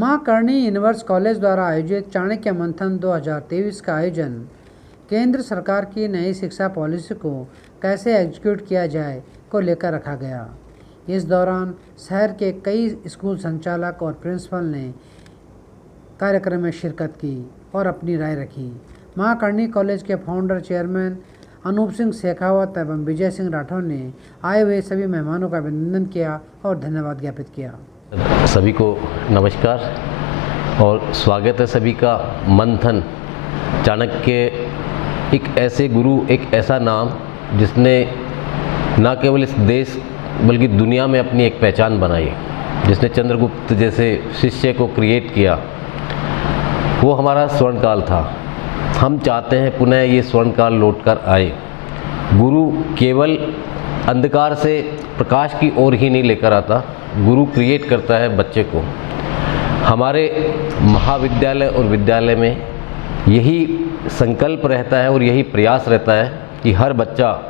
मां करणी universe college द्वारा आयोजित चाणक्य मंथन 2023 का आयोजन केंद्र सरकार की नई शिक्षा पॉलिसी को कैसे एग्जीक्यूट किया जाए को लेकर रखा गया। इस दौरान शहर के कई स्कूल संचालक और प्रिंसिपल ने कार्यक्रम में शिरकत की और अपनी राय रखी। मां करणी कॉलेज के फाउंडर चेयरमैन अनूप सिंह शेखावत एवं विजय सिंह राठौर ने आए हुए सभी मेहमानों का अभिनंदन किया और धन्यवाद ज्ञापित किया। सभी को नमस्कार और स्वागत है सभी का। मंथन चाणक्य एक ऐसे गुरु, एक ऐसा नाम जिसने न केवल इस देश बल्कि दुनिया में अपनी एक पहचान बनाई, जिसने चंद्रगुप्त जैसे शिष्य को क्रिएट किया। वो हमारा स्वर्णकाल था। हम चाहते हैं पुनः ये स्वर्णकाल लौट कर आए। गुरु केवल अंधकार से प्रकाश की ओर ही नहीं लेकर आता, गुरु क्रिएट करता है बच्चे को। हमारे महाविद्यालय और विद्यालय में यही संकल्प रहता है और यही प्रयास रहता है कि हर बच्चा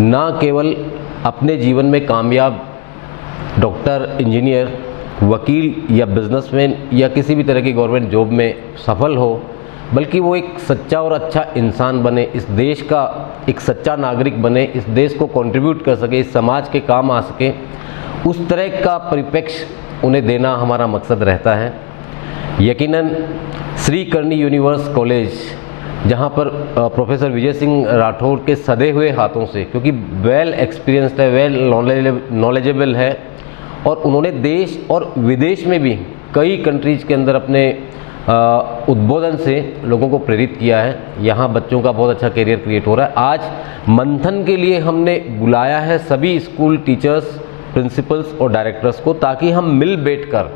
ना केवल अपने जीवन में कामयाब डॉक्टर, इंजीनियर, वकील या बिजनेसमैन या किसी भी तरह की गवर्नमेंट जॉब में सफल हो, बल्कि वो एक सच्चा और अच्छा इंसान बने, इस देश का एक सच्चा नागरिक बने, इस देश को कंट्रीब्यूट कर सके, इस समाज के काम आ सके। उस तरह का परिप्रेक्ष्य उन्हें देना हमारा मकसद रहता है। यकीनन श्री करणी यूनिवर्स कॉलेज, जहाँ पर प्रोफेसर विजय सिंह राठौर के सधे हुए हाथों से, क्योंकि वेल एक्सपीरियंस्ड है, वेल नॉलेजेबल है और उन्होंने देश और विदेश में भी कई कंट्रीज के अंदर अपने उद्बोधन से लोगों को प्रेरित किया है। यहाँ बच्चों का बहुत अच्छा करियर क्रिएट हो रहा है। आज मंथन के लिए हमने बुलाया है सभी स्कूल टीचर्स, प्रिंसिपल्स और डायरेक्टर्स को, ताकि हम मिल बैठकर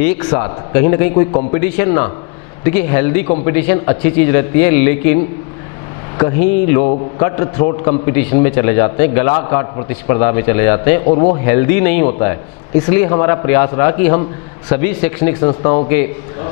एक साथ, कहीं ना कहीं कोई कंपटीशन ना, देखिए हेल्दी कंपटीशन अच्छी चीज़ रहती है, लेकिन कहीं लोग कट थ्रोट कंपटीशन में चले जाते हैं, गला काट प्रतिस्पर्धा में चले जाते हैं और वो हेल्दी नहीं होता है। इसलिए हमारा प्रयास रहा कि हम सभी शैक्षणिक संस्थाओं के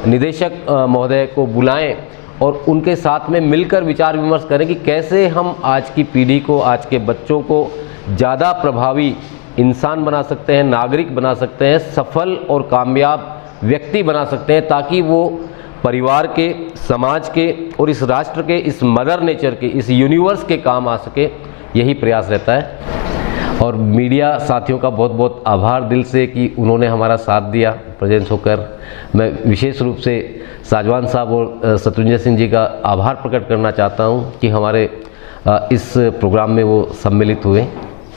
निदेशक महोदय को बुलाएं और उनके साथ में मिलकर विचार विमर्श करें कि कैसे हम आज की पीढ़ी को, आज के बच्चों को ज़्यादा प्रभावी इंसान बना सकते हैं, नागरिक बना सकते हैं, सफल और कामयाब व्यक्ति बना सकते हैं, ताकि वो परिवार के, समाज के और इस राष्ट्र के, इस मदर नेचर के, इस यूनिवर्स के काम आ सके। यही प्रयास रहता है। और मीडिया साथियों का बहुत बहुत आभार दिल से कि उन्होंने हमारा साथ दिया प्रेजेंस होकर। मैं विशेष रूप से साजवान साहब और शत्रुंजय सिंह जी का आभार प्रकट करना चाहता हूँ कि हमारे इस प्रोग्राम में वो सम्मिलित हुए।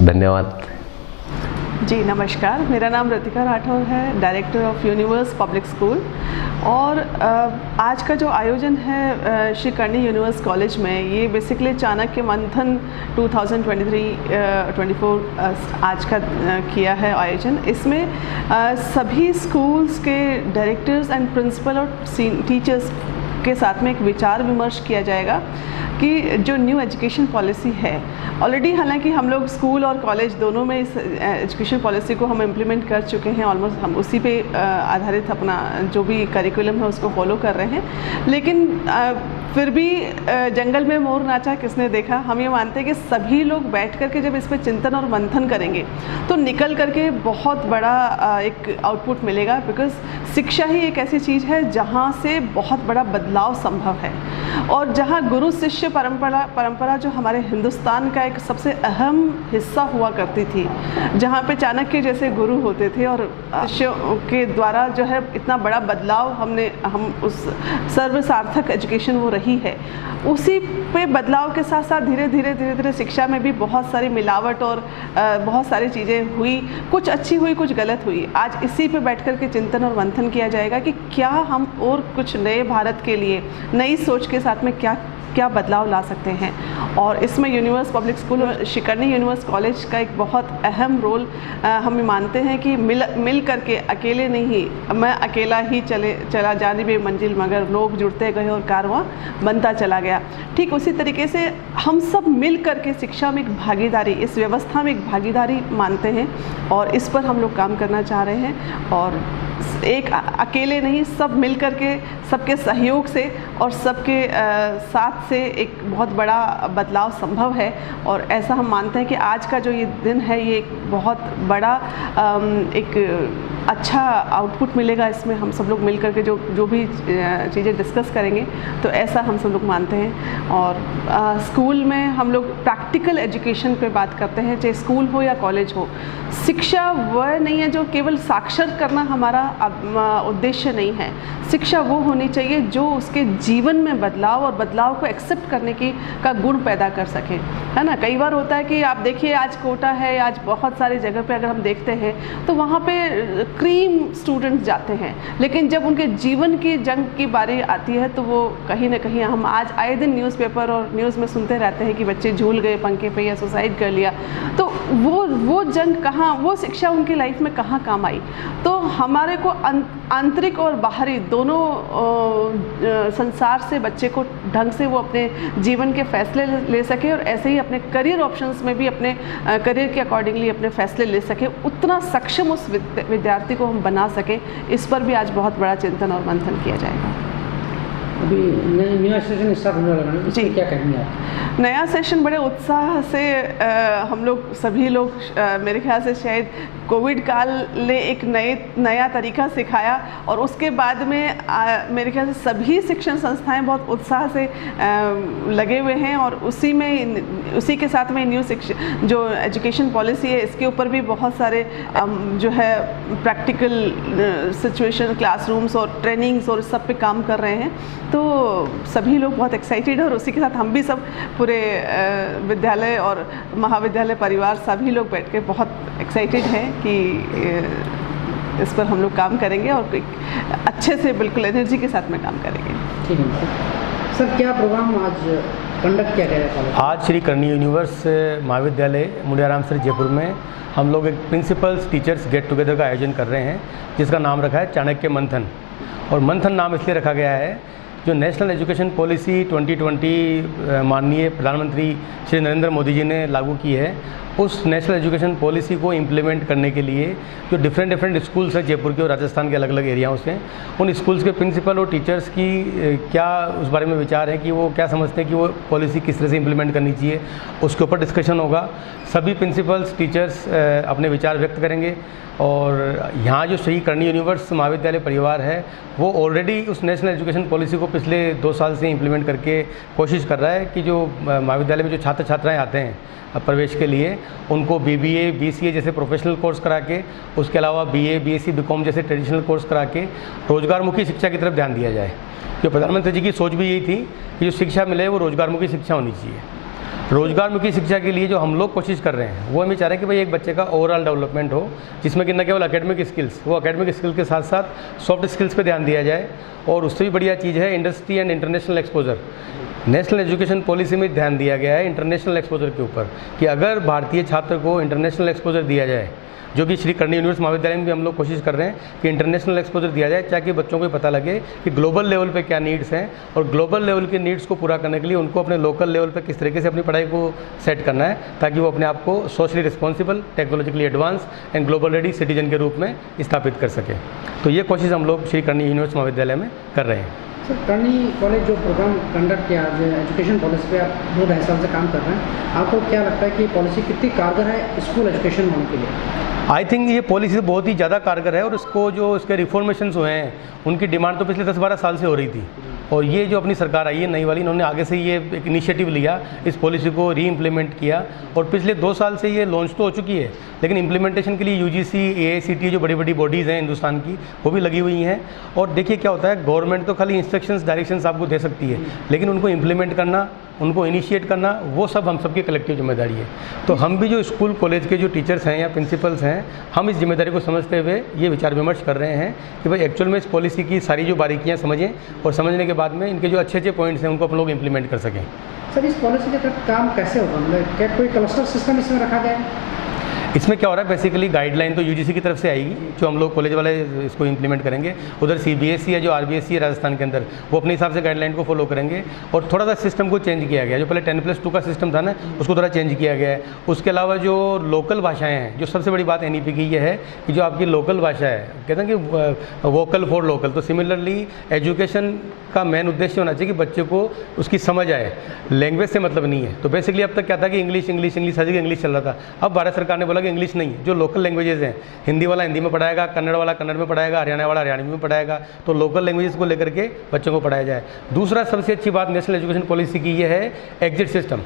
धन्यवाद जी। नमस्कार, मेरा नाम रतिका राठौर है, director of universe public school. और आज का जो आयोजन है श्री करणी यूनिवर्स कॉलेज में, ये बेसिकली चाणक्य मंथन 2023-24 आज का किया है आयोजन। इसमें सभी स्कूल्स के डायरेक्टर्स एंड प्रिंसिपल और टीचर्स के साथ में एक विचार विमर्श किया जाएगा कि जो न्यू एजुकेशन पॉलिसी है, ऑलरेडी हालांकि हम लोग स्कूल और कॉलेज दोनों में इस एजुकेशन पॉलिसी को हम इम्प्लीमेंट कर चुके हैं, ऑलमोस्ट हम उसी पे आधारित अपना जो भी करिकुलम है उसको फॉलो कर रहे हैं। लेकिन फिर भी जंगल में मोर नाचा किसने देखा। हम ये मानते हैं कि सभी लोग बैठ कर के जब इस पर चिंतन और मंथन करेंगे तो निकल करके बहुत बड़ा एक आउटपुट मिलेगा। बिकॉज शिक्षा ही एक ऐसी चीज़ है जहाँ से बहुत बड़ा बदलाव संभव है, और जहाँ गुरु शिष्य परंपरा जो हमारे हिंदुस्तान का एक सबसे अहम हिस्सा हुआ करती थी, जहाँ पे चाणक्य जैसे गुरु होते थे और शिष्यों के द्वारा जो है इतना बड़ा बदलाव हम उस सर्व सार्थक एजुकेशन वो रही है, उसी पे बदलाव के साथ साथ धीरे धीरे शिक्षा में भी बहुत सारी मिलावट और बहुत सारी चीज़ें हुई, कुछ अच्छी हुई, कुछ गलत हुई। आज इसी पे बैठ कर के चिंतन और मंथन किया जाएगा कि क्या हम और कुछ नए भारत के लिए नई सोच के साथ में क्या बदलाव ला सकते हैं। और इसमें यूनिवर्स पब्लिक स्कूल और श्री करणी यूनिवर्स कॉलेज का एक बहुत अहम रोल हम मानते हैं कि मिल करके, अकेले नहीं, मैं अकेला ही चला जानिबे मंजिल मगर लोग जुड़ते गए और कारवां बनता चला गया। ठीक उसी तरीके से हम सब मिल करके शिक्षा में एक भागीदारी, इस व्यवस्था में एक भागीदारी मानते हैं और इस पर हम लोग काम करना चाह रहे हैं। और एक अकेले नहीं, सब मिल करके, सबके सहयोग से और सबके साथ से एक बहुत बड़ा बदलाव संभव है। और ऐसा हम मानते हैं कि आज का जो ये दिन है, ये एक बहुत बड़ा एक अच्छा आउटपुट मिलेगा इसमें। हम सब लोग मिल करके जो भी चीज़ें डिस्कस करेंगे तो ऐसा हम सब लोग मानते हैं। और स्कूल में हम लोग प्रैक्टिकल एजुकेशन पे बात करते हैं, चाहे स्कूल हो या कॉलेज हो। शिक्षा वह नहीं है जो केवल साक्षर करना हमारा उद्देश्य नहीं है। शिक्षा वो होनी चाहिए जो उसके जीवन में बदलाव और बदलाव को एक्सेप्ट करने का गुण पैदा कर सके, है ना। कई बार होता है कि आप देखिए आज कोटा है, आज बहुत सारी जगह पे अगर हम देखते हैं तो वहाँ पे क्रीम स्टूडेंट्स जाते हैं, लेकिन जब उनके जीवन की जंग की बारी आती है तो वो कहीं ना कहीं, हम आज आए दिन न्यूज़पेपर और न्यूज़ में सुनते रहते हैं कि बच्चे झूल गए पंखे पे या सुसाइड कर लिया। तो वो जंग कहाँ, वो शिक्षा उनकी लाइफ में कहाँ काम आई। तो हमारे को आंतरिक और बाहरी दोनों संसार से बच्चे को ढंग से वो अपने जीवन के फैसले ले सके और ऐसे ही अपने करियर ऑप्शंस में भी अपने करियर के अकॉर्डिंगली अपने फैसले ले सके, उतना सक्षम उस विद्यार्थी को हम बना सके। इस पर भी आज बहुत बड़ा चिंतन और मंथन किया जाएगा। अभी नया सेशन स्टार्ट होने वाला है, जी क्या कहेंगे आप? नया सेशन बड़े उत्साह से हम लोग सभी लोग मेरे ख्याल से शायद कोविड काल ने एक नया तरीका सिखाया और उसके बाद में मेरे ख्याल से सभी शिक्षण संस्थाएं बहुत उत्साह से लगे हुए हैं। और उसी के साथ में न्यू शिक्षा जो एजुकेशन पॉलिसी है इसके ऊपर भी बहुत सारे जो है प्रैक्टिकल सिचुएशन, क्लासरूम्स और ट्रेनिंग्स और इस सब पे काम कर रहे हैं। तो सभी लोग बहुत एक्साइटेड है और उसी के साथ हम भी सब पूरे विद्यालय और महाविद्यालय परिवार सभी लोग बैठ के बहुत एक्साइटेड हैं कि इस पर हम लोग काम करेंगे और अच्छे से बिल्कुल एनर्जी के साथ में काम करेंगे। ठीक है सर, क्या प्रोग्राम आज कंडक्ट किया गया? आज श्री करणी यूनिवर्स महाविद्यालय मुंडियाराम सर जयपुर में हम लोग एक प्रिंसिपल्स टीचर्स गेट टुगेदर का आयोजन कर रहे हैं जिसका नाम रखा है चाणक्य मंथन। और मंथन नाम इसलिए रखा गया है जो नेशनल एजुकेशन पॉलिसी 2020 माननीय प्रधानमंत्री श्री नरेंद्र मोदी जी ने लागू की है, उस नेशनल एजुकेशन पॉलिसी को इम्प्लीमेंट करने के लिए जो डिफरेंट स्कूल्स हैं जयपुर के और राजस्थान के अलग अलग एरियाओं से, उन स्कूल्स के प्रिंसिपल और टीचर्स की क्या उस बारे में विचार है कि वो क्या समझते हैं कि वो पॉलिसी किस तरह से इम्प्लीमेंट करनी चाहिए, उसके ऊपर डिस्कशन होगा। सभी प्रिंसिपल्स टीचर्स अपने विचार व्यक्त करेंगे। और यहाँ जो श्री करणी यूनिवर्स महाविद्यालय परिवार है वो ऑलरेडी उस नेशनल एजुकेशन पॉलिसी को पिछले 2 साल से इम्प्लीमेंट करके कोशिश कर रहा है कि जो महाविद्यालय में जो छात्र छात्राएँ आते हैं प्रवेश के लिए उनको BBA BCA जैसे प्रोफेशनल कोर्स करा के, उसके अलावा BA BSc BCom जैसे ट्रेडिशनल कोर्स करा के रोजगारमुखी शिक्षा की तरफ ध्यान दिया जाए। जो प्रधानमंत्री जी की सोच भी यही थी कि जो शिक्षा मिले वो रोजगारमुखी शिक्षा होनी चाहिए। रोजगारमुखी शिक्षा के लिए जो हम लोग कोशिश कर रहे हैं वो हम ये चाह रहे हैं कि भाई एक बच्चे का ओवरऑल डेवलपमेंट हो जिसमें कि न केवल एकेडमिक स्किल्स, वो एकेडमिक स्किल के साथ साथ सॉफ्ट स्किल्स पे ध्यान दिया जाए। और उससे भी बढ़िया चीज़ है industry and international exposure. National education policy में ध्यान दिया गया है इंटरनेशनल एक्सपोजर के ऊपर कि अगर भारतीय छात्र को इंटरनेशनल एक्सपोजर दिया जाए, जो कि श्री करणी यूनिवर्सिटी महाविद्यालय में भी हम लोग कोशिश कर रहे हैं कि इंटरनेशनल एक्सपोजर दिया जाए ताकि बच्चों को पता लगे कि ग्लोबल लेवल पे क्या नीड्स हैं और ग्लोबल लेवल के नीड्स को पूरा करने के लिए उनको अपने लोकल लेवल पे किस तरीके से अपनी पढ़ाई को सेट करना है ताकि वो अपने आप को socially responsible, technologically advance and global ready citizen के रूप में स्थापित कर सके। तो ये कोशिश हम लोग श्री करणी यूनिवर्सिटी महाविद्यालय में कर रहे हैं। सर, करणी कॉलेज जो प्रोग्राम कंडक्ट किया, जो एजुकेशन पॉलिसी पे आप 2-2.5 साल से काम कर रहे हैं, आपको क्या लगता है कि पॉलिसी कितनी कारगर है स्कूल एजुकेशन होने के लिए? आई थिंक ये पॉलिसी बहुत ही ज़्यादा कारगर है और इसको जो इसके रिफॉर्मेशंस हुए हैं उनकी डिमांड तो पिछले 10-12 साल से हो रही थी। और ये जो अपनी सरकार आई है नई वाली, इन्होंने आगे से ये एक इनिशिएटिव लिया, इस पॉलिसी को री इम्प्लीमेंट किया और पिछले 2 साल से ये लॉन्च तो हो चुकी है लेकिन इम्प्लीमेंटेशन के लिए UGC AICTE जो बड़ी बड़ी बॉडीज़ हैं हिंदुस्तान की वो भी लगी हुई हैं। और देखिए क्या होता है, गवर्नमेंट तो खाली इंस्ट्रक्शंस डायरेक्शंस आपको दे सकती है लेकिन उनको इम्प्लीमेंट करना, उनको इनिशिएट करना, वो सब हम सबकी कलेक्टिव जिम्मेदारी है। तो हम भी जो स्कूल कॉलेज के जो टीचर्स हैं या प्रिंसिपल्स हैं, हम इस जिम्मेदारी को समझते हुए ये विचार विमर्श कर रहे हैं कि भाई एक्चुअल में इस पॉलिसी की सारी जो बारीकियां समझें और समझने के बाद में इनके जो अच्छे पॉइंट्स हैं उनको हम लोग इम्प्लीमेंट कर सकें। सर, इस पॉलिसी के तहत काम कैसे होगा? मतलब क्या कोई क्लस्टर सिस्टम इसमें रखा गया है? इसमें क्या हो रहा है, बेसिकली गाइडलाइन तो UGC की तरफ से आएगी जो हम लोग कॉलेज वाले इसको इंप्लीमेंट करेंगे। उधर CBSE है जो RBSE है राजस्थान के अंदर, वो अपने हिसाब से गाइडलाइन को फॉलो करेंगे। और थोड़ा सा सिस्टम को चेंज किया गया, जो पहले 10+2 का सिस्टम था ना उसको थोड़ा चेंज किया गया है। उसके अलावा जो लोकल भाषाएँ हैं, जो सबसे बड़ी बात NEP की ये है कि जो आपकी लोकल भाषा है, कहते हैं कि वोकल फॉर लोकल, तो सिमिलरली एजुकेशन का मेन उद्देश्य होना चाहिए कि बच्चे को उसकी समझ आए, लैंग्वेज से मतलब नहीं है। तो बेसिकली अब तक क्या था कि इंग्लिश हर जगह इंग्लिश चल रहा था। अब भारत सरकार ने बोला अलग इंग्लिश नहीं है, जो लोकल लैंग्वेजेस हैं, हिंदी वाला हिंदी में पढ़ाएगा, कन्नड़ वाला कन्नड़ में पढ़ाएगा, हरियाणा वाला हरियाणवी में पढ़ाएगा, तो लोकल लैंग्वेजेस को लेकर के बच्चों को पढ़ाया जाए। दूसरा सबसे अच्छी बात नेशनल एजुकेशन पॉलिसी की ये है एग्जिट सिस्टम,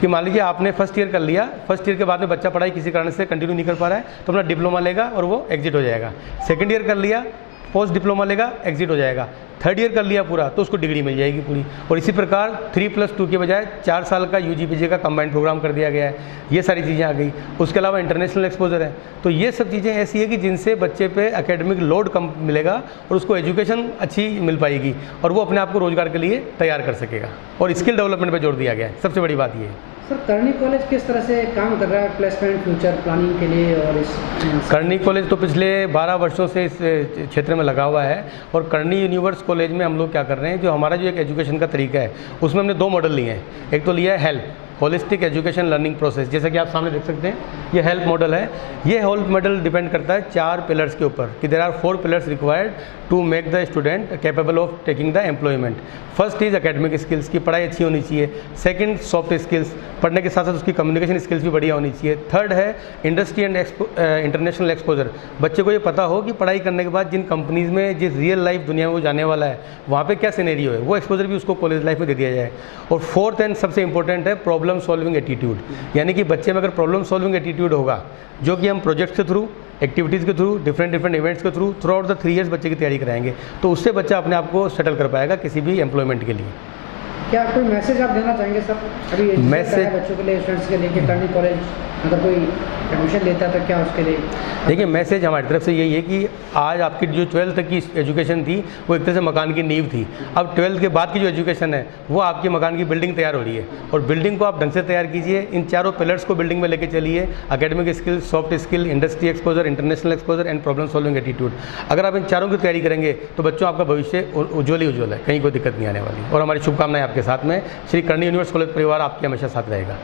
कि मान लीजिए आपने फर्स्ट ईयर कर लिया, फर्स्ट ईयर के बाद में बच्चा पढ़ाई किसी कारण से कंटिन्यू नहीं कर पा रहा है तो अपना डिप्लोमा लेगा और वो एग्जिट हो जाएगा। सेकंड ईयर कर लिया, पोस्ट डिप्लोमा लेगा, एग्जिट हो जाएगा। थर्ड ईयर कर लिया पूरा तो उसको डिग्री मिल जाएगी पूरी। और इसी प्रकार 3+2 के बजाय 4 साल का UG-PG का कंबाइंड प्रोग्राम कर दिया गया है। ये सारी चीज़ें आ गई। उसके अलावा इंटरनेशनल एक्सपोजर है। तो ये सब चीज़ें ऐसी है कि जिनसे बच्चे पे एकेडमिक लोड कम मिलेगा और उसको एजुकेशन अच्छी मिल पाएगी और वो अपने आप को रोजगार के लिए तैयार कर सकेगा। और स्किल डेवलपमेंट पर जोर दिया गया है, सबसे बड़ी बात ये है। सर, करनी कॉलेज किस तरह से काम कर रहा है प्लेसमेंट फ्यूचर प्लानिंग के लिए? और इस करनी कॉलेज तो पिछले 12 वर्षों से इस क्षेत्र में लगा हुआ है। और करनी यूनिवर्स कॉलेज में हम लोग क्या कर रहे हैं, जो हमारा जो एक एजुकेशन का तरीका है उसमें हमने 2 मॉडल लिए हैं। एक तो लिया है help, holistic education learning process, जैसा कि आप सामने देख सकते हैं ये हेल्प मॉडल है। ये हेल्प मॉडल डिपेंड करता है 4 पिलर्स के ऊपर, कि there are 4 pillars required to make the student capable of taking the employment. First is academic skills, की पढ़ाई अच्छी होनी चाहिए। सेकंड सॉफ्ट स्किल्स, पढ़ने के साथ साथ उसकी कम्युनिकेशन स्किल्स भी बढ़िया होनी चाहिए। थर्ड है इंडस्ट्री एंड इंटरनेशनल एक्सपोजर, बच्चे को ये पता हो कि पढ़ाई करने के बाद जिन कंपनीज़ में जिस रियल लाइफ दुनिया में वो जाने वाला है वहाँ पे क्या सिनेरियो है, वो एक्सपोजर भी उसको कॉलेज लाइफ में दे दिया जाए। और फोर्थ एंड सबसे इंपॉर्टेंट है प्रॉब्लम सॉल्विंग एटीट्यूड, यानी कि बच्चे में अगर प्रॉब्लम सॉल्विंग एटीट्यूड होगा, जो कि हम प्रोजेक्ट्स के थ्रू, एक्टिविटीज़ के थ्रू, डिफरेंट इवेंट्स के थ्रू आउट द 3 इयर्स बच्चे की तैयारी कराएंगे, तो उससे बच्चा अपने आप को सेटल कर पाएगा किसी भी एम्प्लॉयमेंट के लिए। क्या कोई मैसेज आप देना चाहेंगे सर अभी मैसेज बच्चों के लिए, स्टूडेंट्स के लिए, कि करनी कॉलेज अगर कोई एडमिशन लेता है तो क्या उसके लिए? देखिए, मैसेज हमारी तरफ से यही है कि आज आपकी जो 12th तक की एजुकेशन थी वो एक तरह से मकान की नींव थी। अब 12th के बाद की जो एजुकेशन है वो आपकी मकान की बिल्डिंग तैयार हो रही है, और बिल्डिंग को आप ढंग से तैयार कीजिए। इन 4 पिलर्स को बिल्डिंग में लेके चलिए, academic skill, soft skill, industry exposure, international exposure and problem solving attitude. अगर आप इन 4 की तैयारी करेंगे तो बच्चों आपका भविष्य उज्ज्वल ही उज्ज्वल है, कहीं कोई दिक्कत नहीं आने वाली। और हमारी शुभकामनाएं आपके साथ में। श्री करनी यूनिवर्स कॉलेज परिवार आपके हमेशा साथ रहेगा।